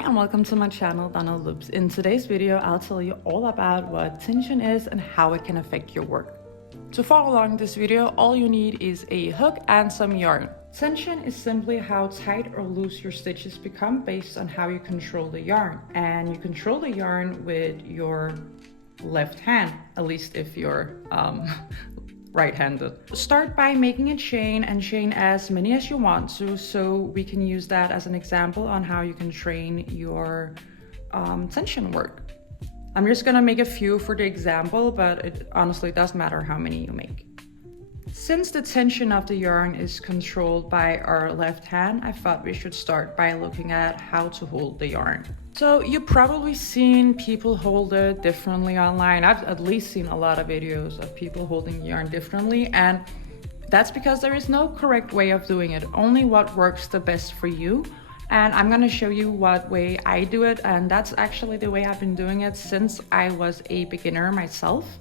Hi and welcome to my channel Dana Loops. In today's video I'll tell you all about what tension is and how it can affect your work. To follow along this video, all you need is a hook and some yarn. Tension is simply how tight or loose your stitches become based on how you control the yarn, and you control the yarn with your left hand, at least if you're right-handed. Start by making a chain and chain as many as you want to, so we can use that as an example on how you can train your tension work. I'm just gonna make a few for the example, but it honestly doesn't matter how many you make. Since the tension of the yarn is controlled by our left hand, I thought we should start by looking at how to hold the yarn. So you've probably seen people hold it differently online. I've at least seen a lot of videos of people holding yarn differently, and that's because there is no correct way of doing it, only what works the best for you. And I'm gonna show you what way I do it, and that's actually the way I've been doing it since I was a beginner myself,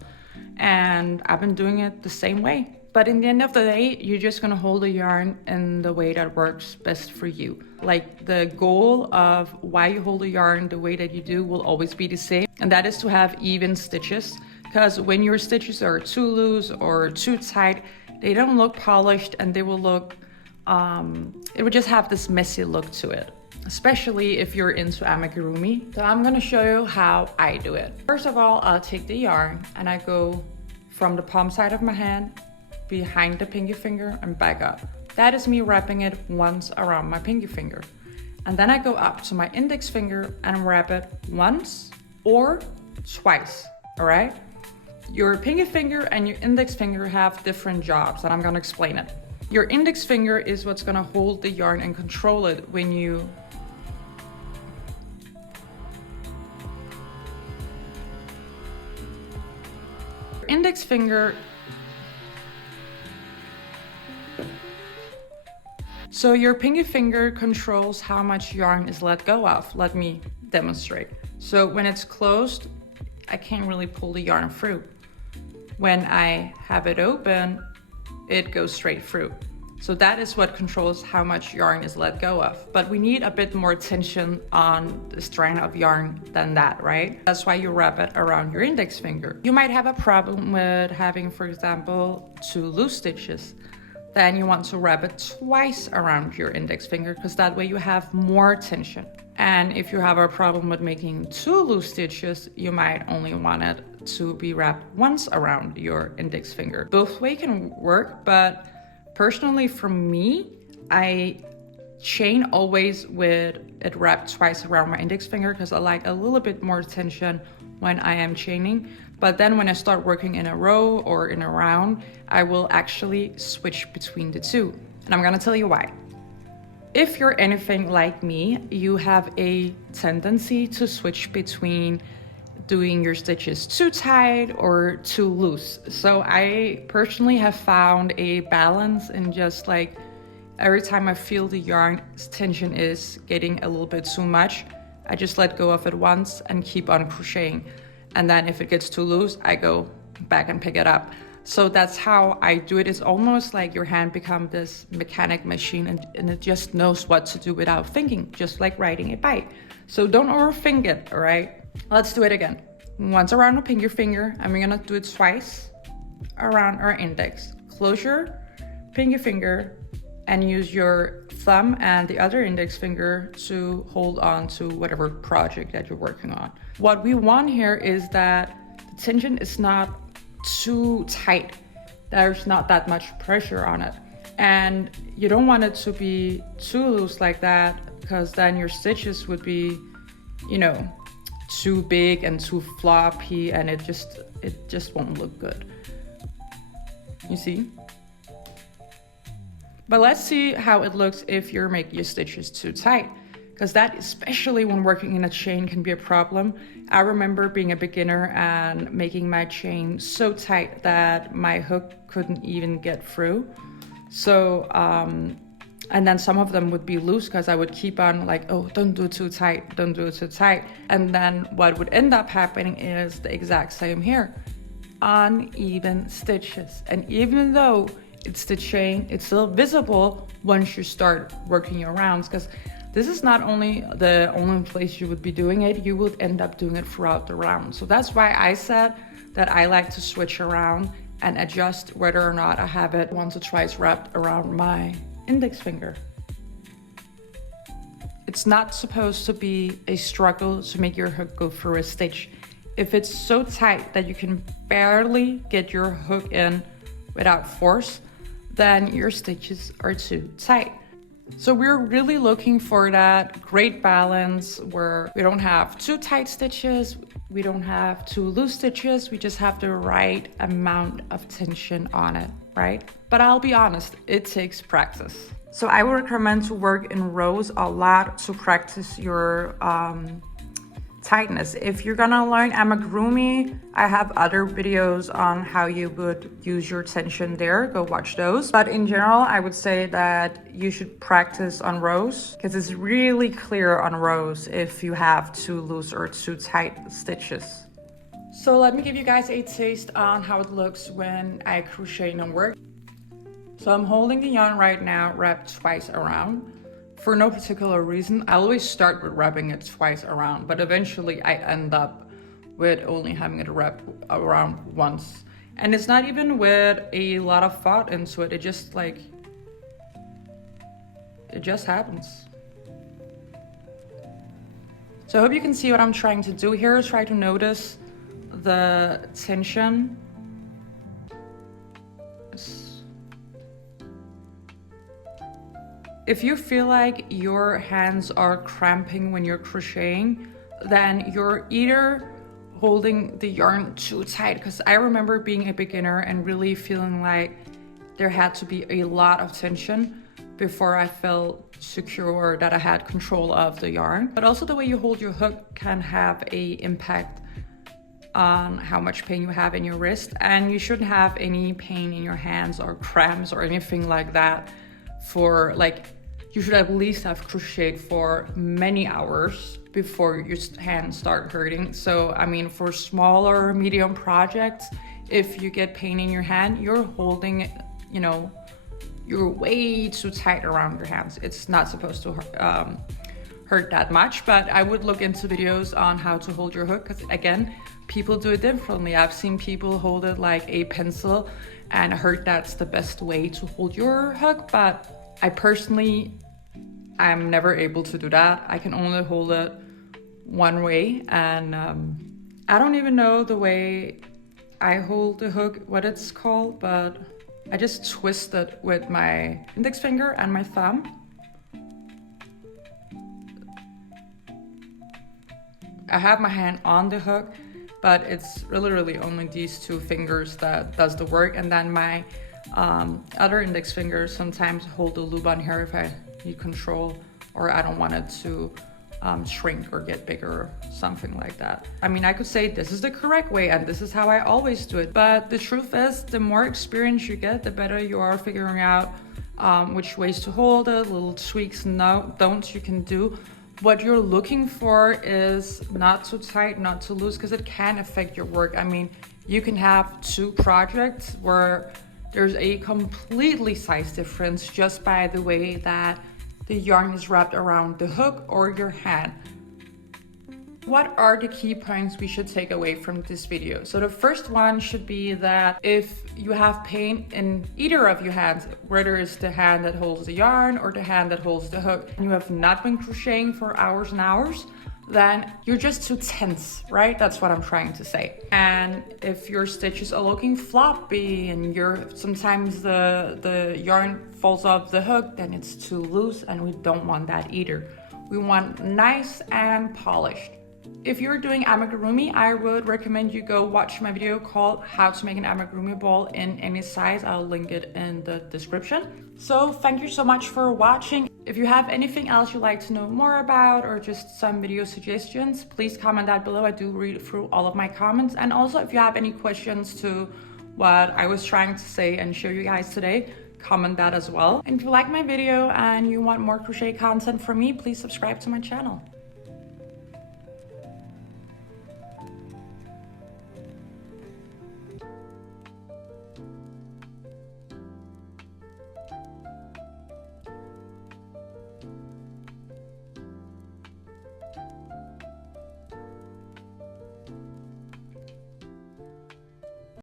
and I've been doing it the same way. But in the end of the day, you're just gonna hold the yarn in the way that works best for you. Like, the goal of why you hold the yarn the way that you do will always be the same, and that is to have even stitches. Because when your stitches are too loose or too tight, they don't look polished, and they will look, it would just have this messy look to it, especially if you're into amigurumi. So I'm gonna show you how I do it. First of all, I'll take the yarn and I go from the palm side of my hand behind the pinky finger and back up. That is me wrapping it once around my pinky finger. And then I go up to my index finger and wrap it once or twice, all right? Your pinky finger and your index finger have different jobs, and I'm gonna explain it. Your index finger is what's gonna hold the yarn and control it when you index finger. So your pinky finger controls how much yarn is let go of. Let me demonstrate. So when it's closed, I can't really pull the yarn through. When I have it open, it goes straight through. So that is what controls how much yarn is let go of. But we need a bit more tension on the strand of yarn than that, right? That's why you wrap it around your index finger. You might have a problem with having, for example, two loose stitches. Then you want to wrap it twice around your index finger, because that way you have more tension. And if you have a problem with making two loose stitches, you might only want it to be wrapped once around your index finger. Both ways can work, but personally for me, I chain always with it wrapped twice around my index finger because I like a little bit more tension when I am chaining. But then when I start working in a row or in a round, I will actually switch between the two. And I'm gonna tell you why. If you're anything like me, you have a tendency to switch between doing your stitches too tight or too loose. So I personally have found a balance in just like every time I feel the yarn's tension is getting a little bit too much, I just let go of it once and keep on crocheting. And then if it gets too loose, I go back and pick it up. So that's how I do it. It's almost like your hand becomes this mechanic machine, and it just knows what to do without thinking, just like riding a bike. So don't overthink it, all right? Let's do it again. Once around the pinky finger, and we're gonna do it twice around our index. Close your pinky finger and use your thumb and the other index finger to hold on to whatever project that you're working on. What we want here is that the tension is not too tight. There's not that much pressure on it. And you don't want it to be too loose like that, because then your stitches would be, you know, too big and too floppy, and it just won't look good. You see? But let's see how it looks if you're making your stitches too tight, because that, especially when working in a chain, can be a problem. I remember being a beginner and making my chain so tight that my hook couldn't even get through. So, and then some of them would be loose because I would keep on like, oh, don't do it too tight, don't do it too tight. And then what would end up happening is the exact same here. Uneven stitches. And even though it's the chain, it's still visible once you start working your rounds, because this is not only the only place you would be doing it, you would end up doing it throughout the round. So that's why I said that I like to switch around and adjust whether or not I have it once or twice wrapped around my index finger. It's not supposed to be a struggle to make your hook go through a stitch. If it's so tight that you can barely get your hook in without force, then your stitches are too tight. So we're really looking for that great balance where we don't have too tight stitches, we don't have too loose stitches, we just have the right amount of tension on it, right? But I'll be honest, it takes practice. So I would recommend to work in rows a lot to practice your tightness. If you're gonna learn amigurumi, I have other videos on how you would use your tension there. Go watch those. But in general, I would say that you should practice on rows because it's really clear on rows if you have too loose or too tight stitches. So let me give you guys a taste on how it looks when I crochet and work. So I'm holding the yarn right now wrapped twice around. For no particular reason, I always start with wrapping it twice around, but eventually I end up with only having it wrapped around once. And it's not even with a lot of thought into it, it just happens. So I hope you can see what I'm trying to do here, try to notice the tension. If you feel like your hands are cramping when you're crocheting, then you're either holding the yarn too tight, because I remember being a beginner and really feeling like there had to be a lot of tension before I felt secure that I had control of the yarn. But also the way you hold your hook can have an impact on how much pain you have in your wrist, and you shouldn't have any pain in your hands or cramps or anything like that for you should at least have crocheted for many hours before your hands start hurting. So, I mean, for smaller, medium projects, if you get pain in your hand, you're holding it, you're way too tight around your hands. It's not supposed to hurt that much, but I would look into videos on how to hold your hook, because again, people do it differently. I've seen people hold it like a pencil, and I heard that's the best way to hold your hook, but I personally, I'm never able to do that. I can only hold it one way, and I don't even know the way I hold the hook, what it's called, but I just twist it with my index finger and my thumb. I have my hand on the hook, but it's really only these two fingers that does the work, and then my other index fingers sometimes hold the loop on here if I need control or I don't want it to shrink or get bigger or something like that. I mean, I could say this is the correct way and this is how I always do it, but the truth is, the more experience you get, the better you are figuring out which ways to hold it, little tweaks and don'ts you can do. What you're looking for is not too tight, not too loose, because it can affect your work. I mean, you can have two projects where there's a completely size difference just by the way that the yarn is wrapped around the hook or your hand. What are the key points we should take away from this video? So the first one should be that if you have pain in either of your hands, whether it's the hand that holds the yarn or the hand that holds the hook, and you have not been crocheting for hours and hours, then you're just too tense, right? That's what I'm trying to say. And if your stitches are looking floppy and sometimes the yarn falls off the hook, then it's too loose, and we don't want that either. We want nice and polished. If you're doing amigurumi, I would recommend you go watch my video called How to Make an Amigurumi Ball in Any Size. I'll link it in the description. So thank you so much for watching. If you have anything else you'd like to know more about or just some video suggestions, please comment that below. I do read through all of my comments. And also, if you have any questions to what I was trying to say and show you guys today, comment that as well. And if you like my video and you want more crochet content from me, please subscribe to my channel.